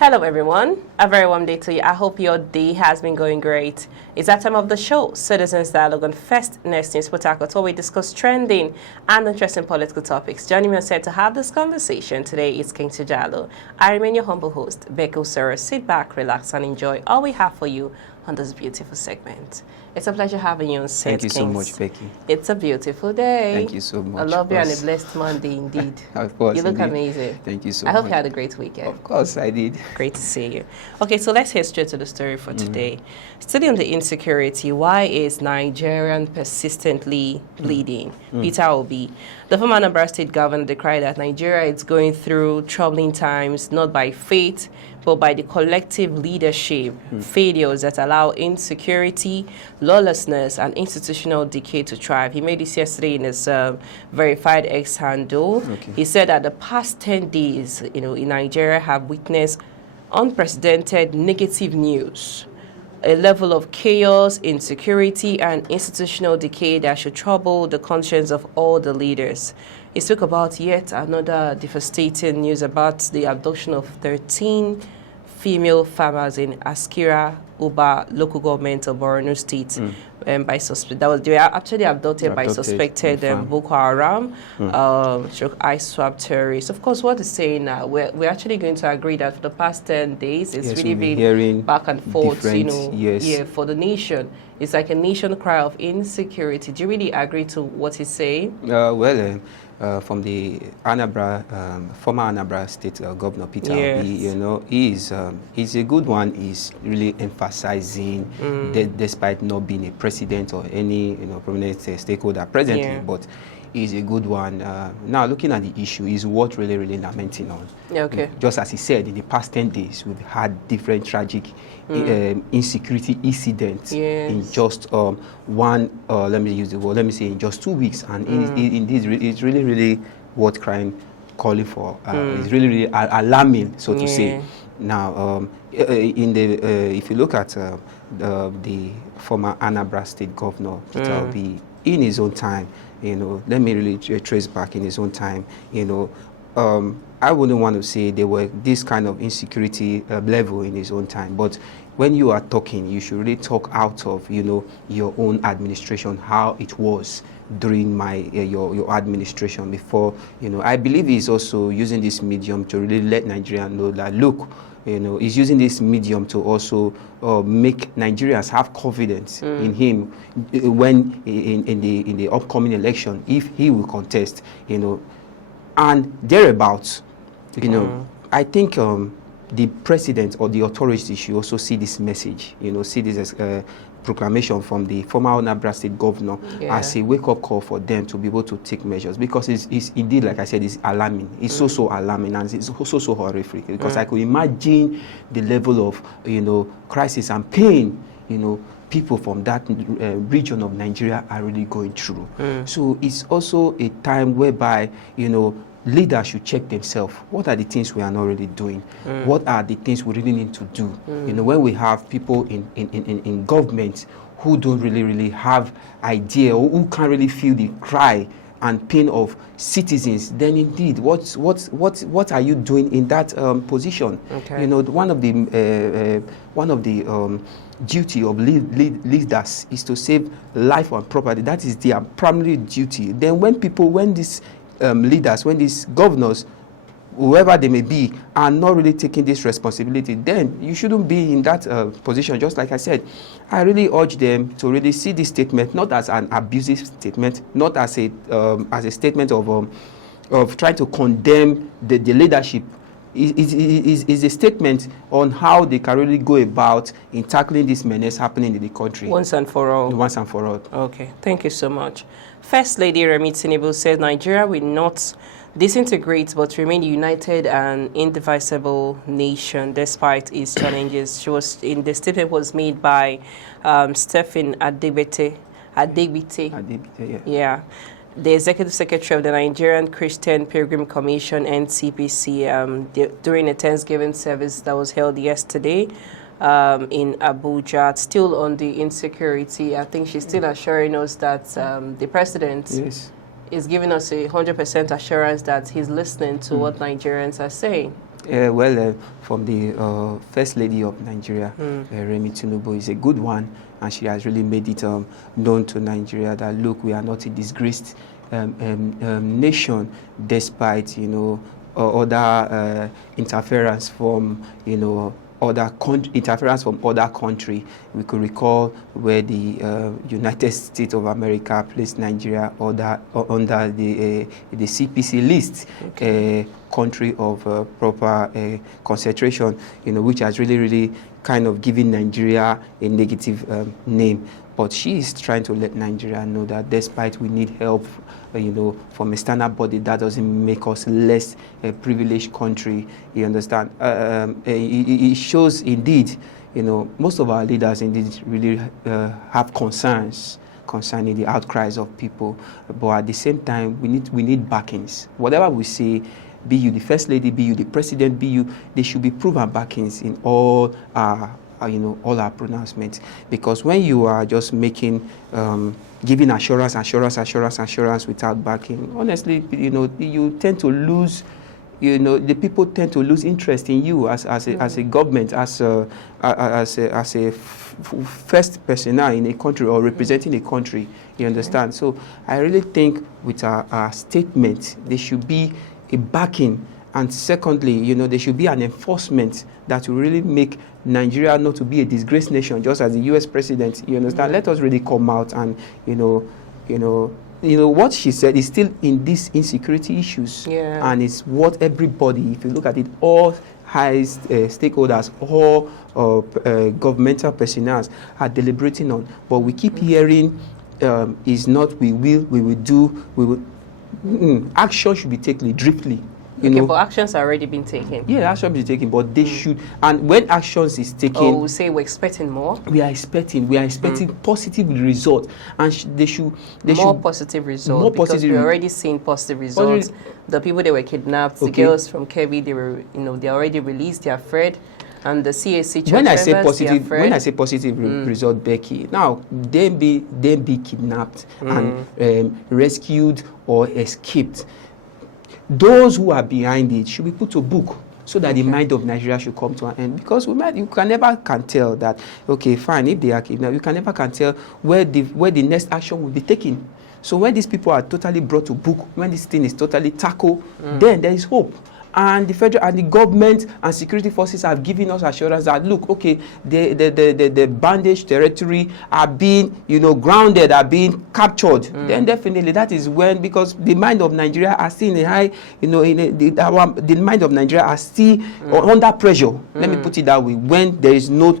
Hello everyone, a very warm day to you. I hope your day has been going great. It's that time of the show, Citizens Dialogue on First Next News Port Harcourt, where we discuss trending and interesting political topics. Joining me on set to have this conversation today is King Tijalo. I remain your humble host, Becky Sarah. Sit back, relax and enjoy all we have for you on this beautiful segment. It's a pleasure having you on set, Thank you so much, Becky. It's a beautiful day. Thank you so much. I love you and a blessed Monday indeed. Of course. You look indeed. amazing. Thank you so much. I hope you had a great weekend. Of course, I did. Great to see you. Okay, so let's head straight to the story for today. Still on the insecurity, why is Nigerian persistently bleeding? Peter Obi, the former Anambra State governor, decried that Nigeria is going through troubling times, not by fate, but by the collective leadership failures that allow insecurity, lawlessness, and institutional decay to thrive. He made this yesterday in his verified X handle. Okay. He said that the past 10 days, in Nigeria have witnessed unprecedented negative news, a level of chaos, insecurity, and institutional decay that should trouble the conscience of all the leaders. He spoke about yet another devastating news about the abduction of 13 female farmers in Askira, Uba, local government of Borno State. By suspect, they were actually abducted by suspected Boko Haram, ISWAP terrorists. Of course, what is saying now, we're actually going to agree that for the past 10 days, it's really been back and forth, for the nation. It's like a nation cry of insecurity. Do you really agree to what he's saying? From the former Anambra State Governor Peter Obi, he's a good one. He's really emphasizing that despite not being a president or any prominent stakeholder presently, but he's a good one. Now, looking at the issue, is what really lamenting on. Okay. Just as he said, in the past 10 days, we've had different tragic insecurity incidents in just in just 2 weeks, and indeed, it's really what crime calling for. It's really alarming, so to say. Now, if you look at the former Anambra State Governor Peter Obi, in his own time, let me really trace back in his own time, I wouldn't want to say there were this kind of insecurity level in his own time, but when you are talking, you should really talk out of, your own administration, how it was during your administration before, I believe he's also using this medium to really let Nigerians know that, look, he's using this medium to also make Nigerians have confidence in him when in the upcoming election, if he will contest, and thereabouts, I think the president or the authorities should also see this message, see this as proclamation from the former Anambra State Governor as a wake-up call for them to be able to take measures, because it's indeed, like I said, it's alarming. It's so alarming, and it's also so horrific, because I could imagine the level of crisis and pain people from that region of Nigeria are really going through. So it's also a time whereby leaders should check themselves. What are the things we are not really doing? What are the things we really need to do? When we have people in government who don't really have idea, or who can't really feel the cry and pain of citizens, then indeed, what are you doing in that position? Okay. One of the duty of leaders is to save life and property. That is their primary duty. Then when these leaders, when these governors, whoever they may be, are not really taking this responsibility, then you shouldn't be in that position. Just like I said, I really urge them to really see this statement not as an abusive statement, not as a statement of trying to condemn the leadership. Is a statement on how they can really go about in tackling this menace happening in the country. Once and for all. Once and for all. Okay, thank you so much. First Lady Remi Tinubu said Nigeria will not disintegrate but remain a united and indivisible nation despite its challenges. She was in the statement was made by Stephen Adebite. Yeah. The Executive Secretary of the Nigerian Christian Pilgrim Commission, NCPC, during a Thanksgiving service that was held yesterday in Abuja. Still on the insecurity, I think she's still assuring us that the president is giving us 100% assurance that he's listening to what Nigerians are saying. From the First Lady of Nigeria, Remi Tinubu, is a good one, and she has really made it known to Nigeria that, look, we are not a disgraced nation, despite, other interference from, interference from other country. We could recall where the United States of America placed Nigeria under the CPC list, country of proper concentration, which has really kind of given Nigeria a negative name. But she is trying to let Nigeria know that despite we need help, from a standard body, that doesn't make us less a privileged country. You understand? It shows indeed, most of our leaders indeed really have concerns concerning the outcries of people. But at the same time, we need backings. Whatever we say, be you the First Lady, be you the President, they should be proven backings in all our all our pronouncements. Because when you are just making, giving assurance without backing, honestly, you tend to lose, the people tend to lose interest in you as a government, as a first personnel in a country or representing a country. You understand? So I really think with our statement, there should be a backing. And secondly, there should be an enforcement that will really make Nigeria not to be a disgraced nation, just as the U.S. president. You understand? Let us really come out and, what she said is still in these insecurity issues. Yeah. And it's what everybody, if you look at it, all highest stakeholders, all governmental personnel are deliberating on. But we keep hearing is not we will do. Action should be taken driftly. But actions are already been taken. Yeah, action is taken, but they should. And when actions is taken, we say we're expecting more. We are expecting positive result, and they should positive result. Because we're already seeing positive results. The people that were kidnapped, the girls from Kebbi, they were, they already released. They are afraid, and the CAC. When I say positive result, Becky, now they be kidnapped and rescued or escaped. Those who are behind it should be put to book so that the mind of Nigeria should come to an end. Because you can never tell that, okay, fine, if they are kidnapped, you can never tell where the next action will be taken. So when these people are totally brought to book, when this thing is totally tackled, then there is hope. And the federal and the government and security forces have given us assurance that, look, okay, the bandaged territory are being, grounded, are being captured. Then definitely that is when, because the mind of Nigeria are still in a high, the mind of Nigeria are still under pressure. Let me put it that way. When there is no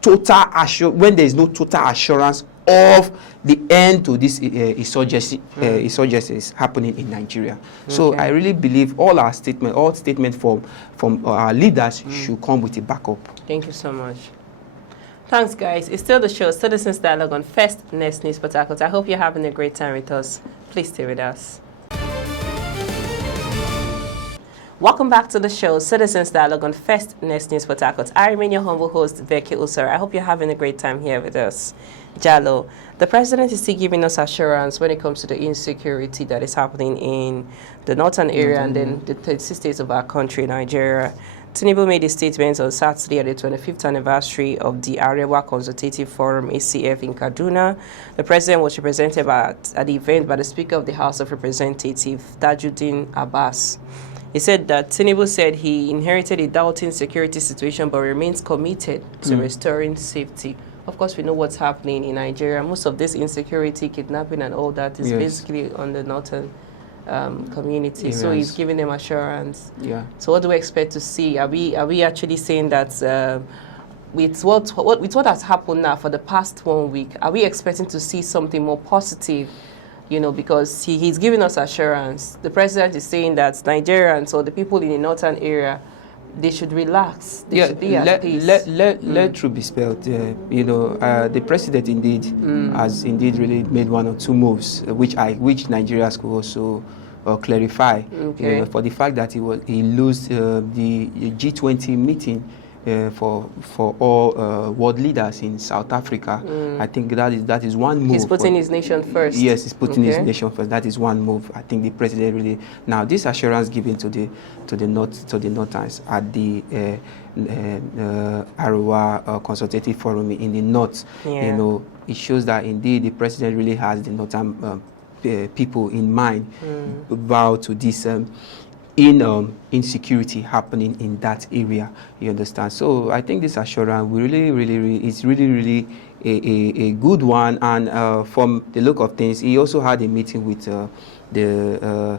total assurance of the end to this insurgency is happening in Nigeria. So I really believe all statement from our leaders should come with a backup. Thank you so much. Thanks, guys. It's still the show, Citizens Dialogue on First Next News Port Harcourt. I hope you're having a great time with us. Please stay with us. Welcome back to the show, Citizens Dialogue on First Next News Port Harcourt. I remain your humble host, Becky Usara. I hope you're having a great time here with us. Jalo, the president is still giving us assurance when it comes to the insecurity that is happening in the northern area and then the 36 states of our country, Nigeria. Tinubu made a statement on Saturday at the 25th anniversary of the Arewa Consultative Forum, ACF, in Kaduna. The president was represented at the event by the Speaker of the House of Representatives, Tajuddin Abbas. He said that Tinubu said he inherited a doubting security situation but remains committed to restoring safety. Of course, we know what's happening in Nigeria. Most of this insecurity, kidnapping and all that is basically on the northern community. So he's giving them assurance. Yeah. So what do we expect to see? Are we actually saying that with what has happened now for the past 1 week, are we expecting to see something more positive? Because he's giving us assurance. The president is saying that Nigerians or the people in the northern area, they should relax. They should be at peace. Let truth be spelled. The president indeed has indeed really made one or two moves, which Nigerians could also clarify. For the fact that he lost the G20 meeting for all world leaders in South Africa. I think that is one move. He's putting his nation first. Yes, he's putting his nation first. That is one move. I think the president really now this assurance given to the Northerners at the Arua Consultative Forum in the North. You know, it shows that indeed the president really has the Northern people in mind about to this insecurity happening in that area. You understand? So I think this assurance is really a good one. And from the look of things, he also had a meeting with the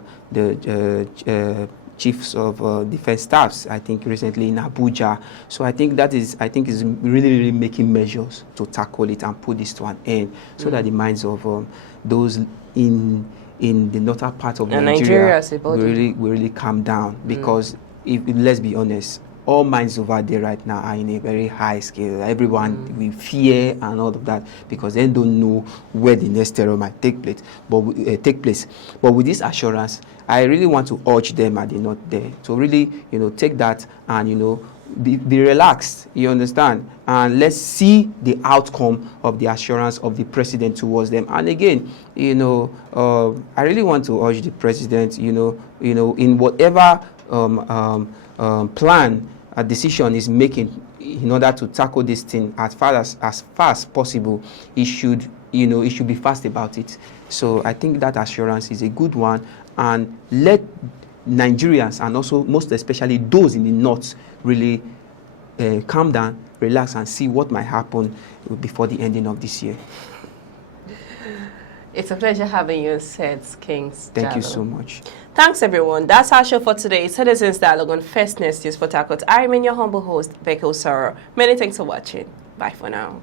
chiefs of defense staffs, I think recently in Abuja. So I think is really making measures to tackle it and put this to an end, so that the minds of those in the northern part of Nigeria will really calm down. Because let's be honest, all minds over there right now are in a very high scale. Everyone will fear and all of that, because they don't know where the next terror might take place. But with this assurance, I really want to urge them at the north there to really, take that and be relaxed. You understand? And let's see the outcome of the assurance of the president towards them. And again, I really want to urge the president, in whatever plan a decision is making in order to tackle this thing as fast as possible, it should be fast about it. So I think that assurance is a good one, and let Nigerians, and also most especially those in the north, really calm down, relax, and see what might happen before the ending of this year. It's a pleasure having you, Seth Kings. Thank you so much. Thanks, everyone. That's our show for today. Citizens Dialogue on First News Port Harcourt. I remain your humble host, Becca Osaro. Many thanks for watching. Bye for now.